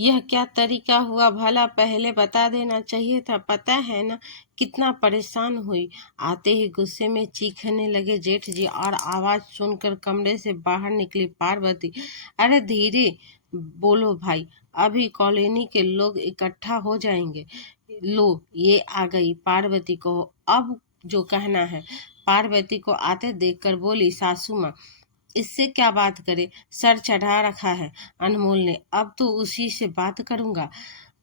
यह क्या तरीका हुआ भला, पहले बता देना चाहिए था। पता है ना कितना परेशान हुई। आते ही गुस्से में चीखने लगे जेठ जी और आवाज सुनकर कमरे से बाहर निकली पार्वती। अरे धीरे बोलो भाई, अभी कॉलोनी के लोग इकट्ठा हो जाएंगे। लो ये आ गई पार्वती को अब जो कहना है। पार्वती को आते देखकर बोली सासू माँ, इससे क्या बात करे, सर चढ़ा रखा है अनमोल ने, अब तो उसी से बात करूंगा।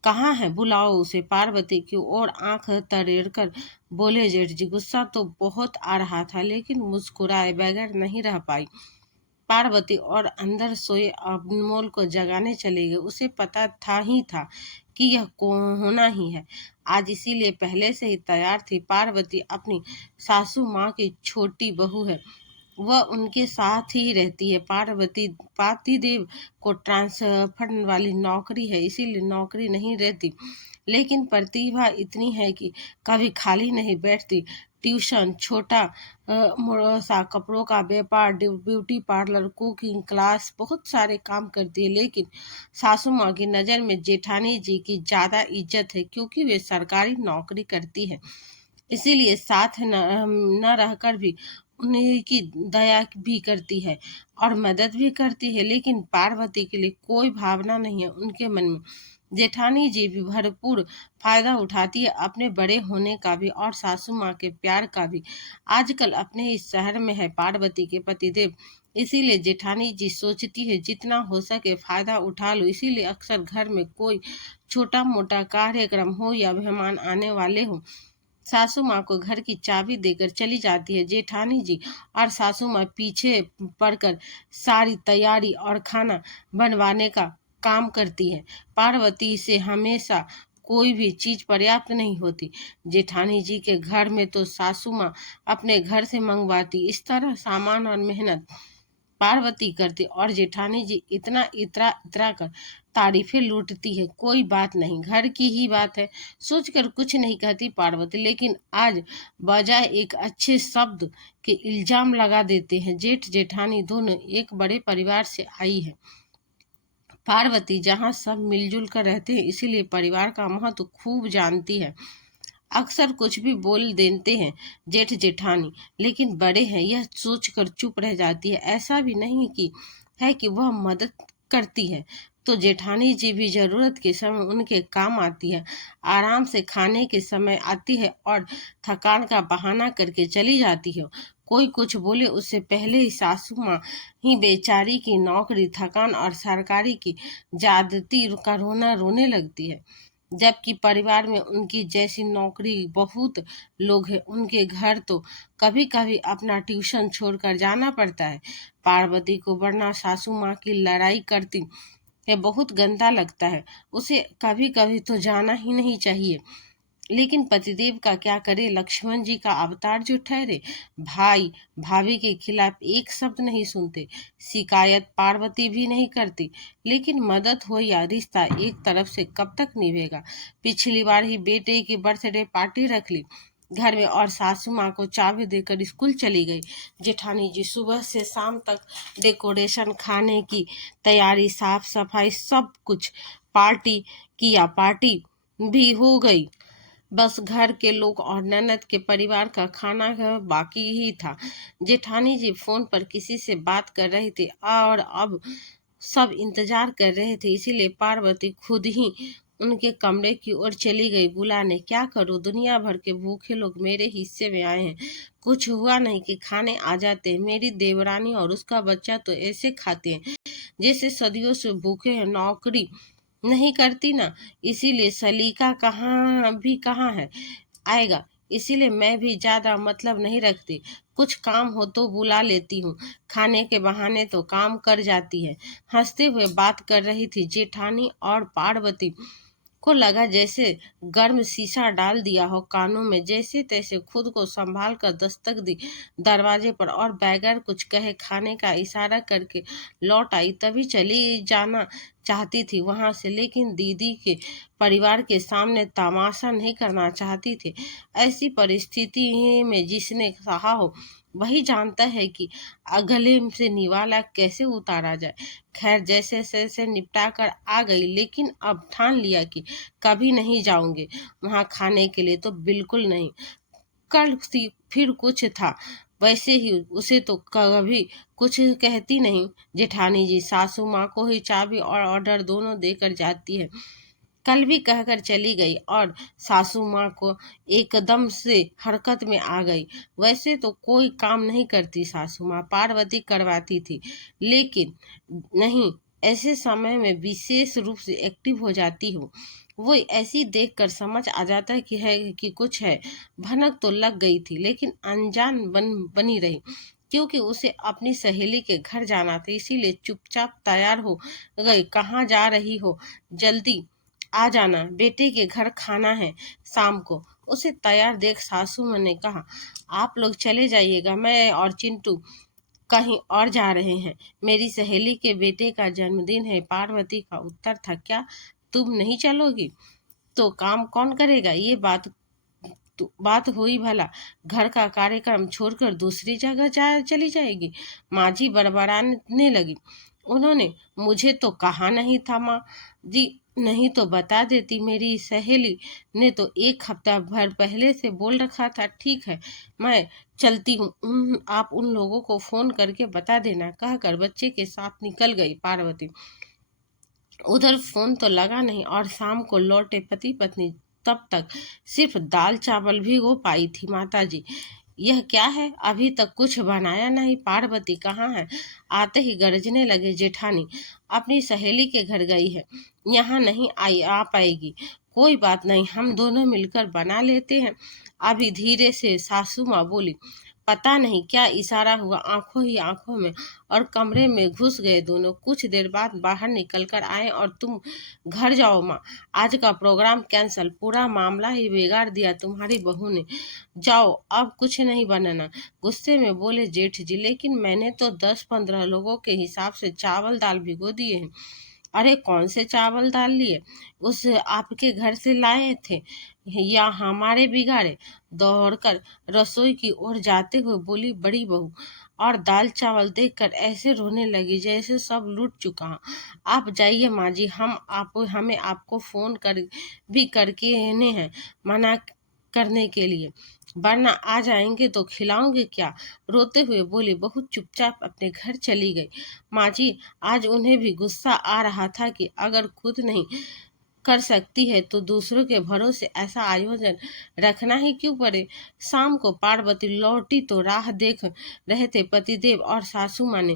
कहाँ है, बुलाओ उसे। पार्वती की ओर आंख तरेड़ बोले जेठ जी। गुस्सा तो बहुत आ रहा था लेकिन मुस्कुराए बगैर नहीं रह पाई पार्वती और अंदर सोए अनमोल को जगाने चले गए। उसे पता था कि यह होना ही है आज, इसीलिए पहले से ही तैयार थी। पार्वती अपनी सासू माँ की छोटी बहू है, वह उनके साथ ही रहती है। पार्वती पातिदेव को ट्रांसफर वाली नौकरी है, इसीलिए नौकरी नहीं रहती, लेकिन प्रतिभा इतनी है कि कभी खाली नहीं बैठती। ट्यूशन, छोटा मोटा सा कपड़ों का व्यापार, ब्यूटी पार्लर, कुकिंग क्लास, बहुत सारे काम करती है। लेकिन सासू माँ की नज़र में जेठानी जी की ज़्यादा इज्जत है क्योंकि वे सरकारी नौकरी करती है, इसीलिए साथ न रहकर भी उन्हीं की दया भी करती है और मदद भी करती है। लेकिन पार्वती के लिए कोई भावना नहीं है उनके मन में। जेठानी जी भी भरपूर फायदा उठाती है अपने बड़े होने का भी और सासू माँ के प्यार का भी। आजकल अपने इस शहर में है पार्वती के पतिदेव, इसीलिए जेठानी जी सोचती है जितना हो सके फायदा उठा लो। इसीलिए अक्सर घर में कोई छोटा मोटा कार्यक्रम हो या मेहमान आने वाले हो, सासू माँ को घर की चाबी देकर चली जाती है जेठानी जी, और सासू माँ पीछे पड़कर सारी तैयारी और खाना बनवाने का काम करती है। पार्वती से हमेशा कोई भी चीज पर्याप्त नहीं होती। जेठानी जी के घर में तो सासू माँ अपने घर से मंगवाती। इस तरह सामान और मेहनत पार्वती करती और जेठानी जी इतना इतरा इतरा कर तारीफें लूटती है। कोई बात नहीं, घर की ही बात है, सोचकर कुछ नहीं कहती पार्वती। लेकिन आज बजाय एक अच्छे शब्द के इल्जाम लगा देते हैं। जेठ जेठानी दोनों एक बड़े परिवार से आई है पार्वती, जहाँ सब मिलजुल कर रहते हैं, इसीलिए परिवार का महत्व खूब जानती है। अक्सर कुछ भी बोल देते हैं जेठ जेठानी, लेकिन बड़े हैं यह सोचकर चुप रह जाती है। ऐसा भी नहीं कि वह मदद करती है, तो जेठानी जी भी जरूरत के समय उनके काम आती है। आराम से खाने के समय आती है और थकान का बहाना करके चली जाती है। कोई कुछ बोले उससे पहले ही सासू माँ ही बेचारी की नौकरी, थकान और सरकारी की ज्यादती का रोना रोने लगती है। जबकि परिवार में उनकी जैसी नौकरी बहुत लोग हैं, उनके घर तो कभी कभी अपना ट्यूशन छोड़कर जाना पड़ता है। पार्वती को वरना सासू माँ की लड़ाई करती है बहुत गंदा लगता है, उसे कभी कभी तो जाना ही नहीं चाहिए। लेकिन पतिदेव का क्या करे, लक्ष्मण जी का अवतार जो ठहरे। भाई भाभी के खिलाफ एक शब्द नहीं सुनते, शिकायत पार्वती भी नहीं करती। लेकिन मदद हो या रिश्ता एक तरफ से कब तक निभेगा। पिछली बार ही बेटे की बर्थडे पार्टी रख ली घर में और सासू माँ को चाबी देकर स्कूल चली गई। जेठानी जी सुबह से शाम तक डेकोरेशन, खाने की तैयारी, साफ सफाई, सब कुछ। पार्टी पार्टी भी हो गई, बस घर के लोग और ननद के परिवार का खाना बाकी ही था। जेठानी जी फोन पर किसी से बात कर रही थी और अब सब इंतजार कर रहे थे, इसीलिए पार्वती खुद ही उनके कमरे की ओर चली गई बुलाने। क्या करूं, दुनिया भर के भूखे लोग मेरे हिस्से में आए हैं, कुछ हुआ नहीं कि खाने आ जाते हैं। मेरी देवरानी और उसका बच्चा तो ऐसे खाते हैं जैसे सदियों से भूखे हैं, नौकरी नहीं करती ना, इसीलिए सलीका कहाँ है, आएगा। इसीलिए मैं भी ज्यादा मतलब नहीं रखती, कुछ काम हो तो बुला लेती हूँ, खाने के बहाने तो काम कर जाती है। हंसते हुए बात कर रही थी जेठानी और पार्वती को लगा जैसे गर्म शीशा डाल दिया हो कानों में। जैसे तैसे खुद को संभाल कर दस्तक दी दरवाजे पर और बगैर कुछ कहे खाने का इशारा करके लौट आई। तभी चली जाना चाहती थी वहां से, लेकिन दीदी के परिवार के सामने तमाशा नहीं करना चाहती थी। ऐसी परिस्थिति में जिसने सहा हो वही जानता है कि गले से निवाला कैसे उतारा जाए। खैर जैसे तैसे निपटा कर आ गई, लेकिन अब ठान लिया कि कभी नहीं जाऊंगे वहां खाने के लिए, तो बिल्कुल नहीं। कल फिर कुछ था, वैसे ही उसे तो कभी कुछ कहती नहीं। जेठानी जी सासू माँ को ही चाबी और ऑर्डर दोनों देकर जाती है। कल भी कहकर चली गई और सासू माँ को एकदम से हरकत में आ गई। वैसे तो कोई काम नहीं करती सासू माँ, पार्वती करवाती थी, लेकिन नहीं, ऐसे समय में विशेष रूप से एक्टिव हो जाती हूँ। वो ऐसी देखकर समझ आ जाता है कि कुछ है। भनक तो लग गई थी, लेकिन अनजान बनी रही, क्योंकि उसे अपनी सहेली के घर जाना था, इसीलिए चुपचाप तैयार हो गई। कहाँ जा रही हो? जल्दी आ जाना, बेटे के घर खाना है शाम को। उसे तैयार देख सासू माँ ने कहा, आप लोग चले जाइएगा, मैं और चिंटू कहीं और जा रहे हैं। मेरी सहेली के बेटे का जन्मदिन है। पार्वती का उत्तर था, क्या तुम नहीं चलोगी? तो काम कौन करेगा? ये बात हुई भला? घर का कार्यक्रम छोड़कर दूसरी जगह चली जाएगी? माँ जी बड़बड़ाने लगी। उन्होंने मुझे तो कहा नहीं था माँ जी, नहीं तो बता देती। मेरी सहेली ने तो एक हफ्ता भर पहले से बोल रखा था। ठीक है, मैं चलती हूँ, आप उन लोगों को फोन करके बता देना, कहकर बच्चे के साथ निकल गई पार्वती। उधर फोन तो लगा नहीं और शाम को लौटे पति पत्नी तब तक सिर्फ दाल चावल भी हो पाई थी। माता जी, यह क्या है? अभी तक कुछ बनाया नहीं। पार्वती कहाँ है? आते ही गरजने लगे, जेठानी अपनी सहेली के घर गई है, यहाँ नहीं आ पाएगी। कोई बात नहीं, हम दोनों मिलकर बना लेते हैं। अभी धीरे से सासू माँ बोली। पता नहीं क्या इशारा हुआ, आंखों ही आंखों में, और कमरे में घुस गए दोनों। कुछ देर बाद बाहर निकल कर आए और तुम घर जाओ माँ, आज का प्रोग्राम कैंसल, पूरा मामला ही बिगाड़ दिया तुम्हारी बहू ने। जाओ, अब कुछ नहीं बनाना, गुस्से में बोले जेठ जी। लेकिन मैंने तो 10-15 लोगों के हिसाब से चावल दाल भिगो दिए हैं। अरे कौन से चावल दाल लिए? उस आपके घर से लाए थे या हमारे बिगाड़े? दौड़कर रसोई की ओर जाते हुए बोली बड़ी बहू, और दाल चावल देखकर ऐसे रोने लगी जैसे सब लूट चुका। आप जाइए माँ जी, हमें आपको फोन भी करके ने हैं मना करने के लिए, वरना आ जाएंगे तो खिलाओगे क्या? रोते हुए बोली बहू चुपचाप अपने घर चली गई। माँ जी, आज उन्हें भी गुस्सा आ रहा था कि अगर खुद नहीं कर सकती है तो दूसरों के भरोसे ऐसा आयोजन रखना ही क्यों पड़े। शाम को पार्वती लौटी तो राह देख रहे थे पतिदेव और सासू माँ ने।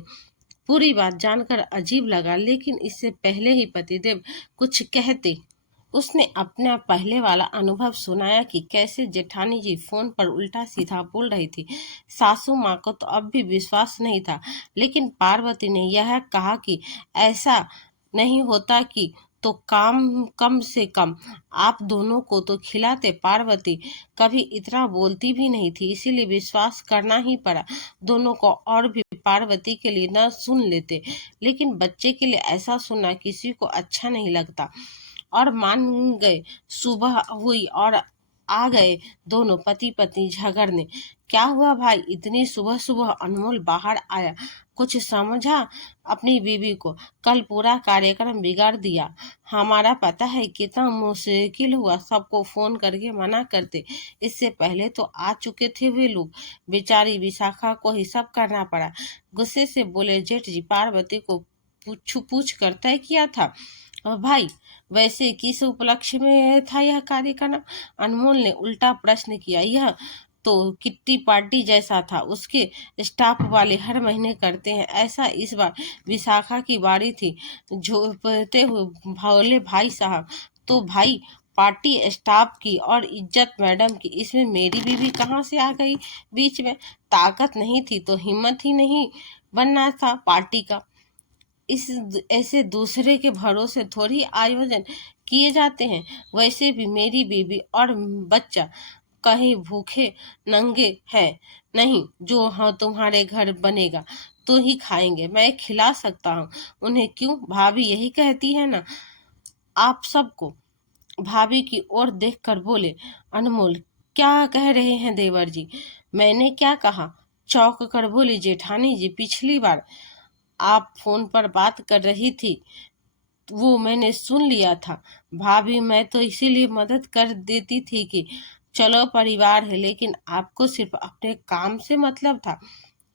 पूरी बात जानकर अजीब लगा, लेकिन इससे पहले ही पतिदेव कुछ कहते, उसने अपना पहले वाला अनुभव सुनाया कि कैसे जेठानी जी फोन पर उल्टा सीधा बोल रही थी। सासू माँ को तो अब भी विश्वास नहीं था, लेकिन पार्वती ने यह कहा कि ऐसा नहीं होता कि तो कम से कम आप दोनों को तो खिलाते। पार्वती कभी इतना बोलती भी नहीं थी, इसीलिए विश्वास करना ही पड़ा दोनों को। और भी पार्वती के लिए न सुन लेते, लेकिन बच्चे के लिए ऐसा सुनना किसी को अच्छा नहीं लगता, और मान गए। सुबह हुई और आ गए दोनों पति पत्नी झगड़ने। क्या हुआ भाई, इतनी सुबह सुबह? अनमोल बाहर आया। कुछ समझा अपनी बीवी को? कल पूरा कार्यक्रम बिगाड़ दिया हमारा। पता है कितना मुश्किल हुआ सबको फोन करके मना करते। इससे पहले तो आ चुके थे वे लोग, बेचारी विशाखा को ही सब करना पड़ा। गुस्से से बोले जेठ जी। पार्वती को पूछ कर तय किया था भाई, वैसे किस उपलक्ष्य में था यह कार्यक्रम? अनमोल ने उल्टा प्रश्न किया। यह तो किट्टी पार्टी जैसा था, उसके स्टाफ वाले हर महीने करते हैं ऐसा। इस बार विशाखा की बारी थी। झोंपते हुए भोले भाई साहब, तो भाई पार्टी स्टाफ की और इज्जत मैडम की, इसमें मेरी बीवी कहाँ से आ गई बीच में? ताकत नहीं थी तो हिम्मत ही नहीं बनना था पार्टी का। इस ऐसे दूसरे के भरोसे थोड़ी आयोजन किए जाते हैं। वैसे भी मेरी बीबी और बच्चा कहीं भूखे नंगे हैं नहीं, जो हाँ तुम्हारे घर बनेगा तो ही खाएंगे, मैं खिला सकता हूँ उन्हें। क्यों? भाभी यही कहती है ना आप सबको। भाभी की ओर देखकर बोले अनमोल। क्या कह रहे हैं देवर जी? मैंने क्या कहा? चौंक कर बोली, जेठानी जी, पिछली बार आप फोन पर बात कर रही थी वो मैंने सुन लिया था। भाभी, मैं तो इसीलिए मदद कर देती थी कि चलो परिवार है, लेकिन आपको सिर्फ अपने काम से मतलब था।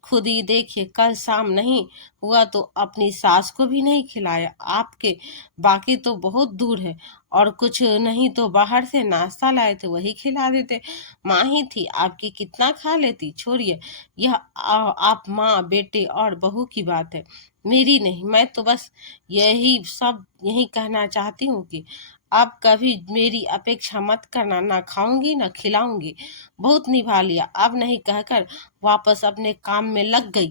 खुद ही देखिए, कल शाम नहीं हुआ तो अपनी सास को भी नहीं खिलाया आपके। बाकी तो बहुत दूर है, और कुछ नहीं तो बाहर से नाश्ता लाए थे वही खिला देते। माँ ही थी आपकी, कितना खा लेती। छोड़िए, यह आप माँ बेटे और बहू की बात है, मेरी नहीं। मैं तो बस यही कहना चाहती हूँ कि अब कभी मेरी अपेक्षा मत करना, ना खाऊंगी ना खिलाऊंगी। बहुत निभा लिया, अब नहीं, कहकर वापस अपने काम में लग गई।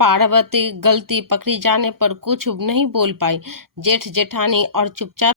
पार्वती गलती पकड़ी जाने पर कुछ नहीं बोल पाई। जेठ जेठानी और चुपचाप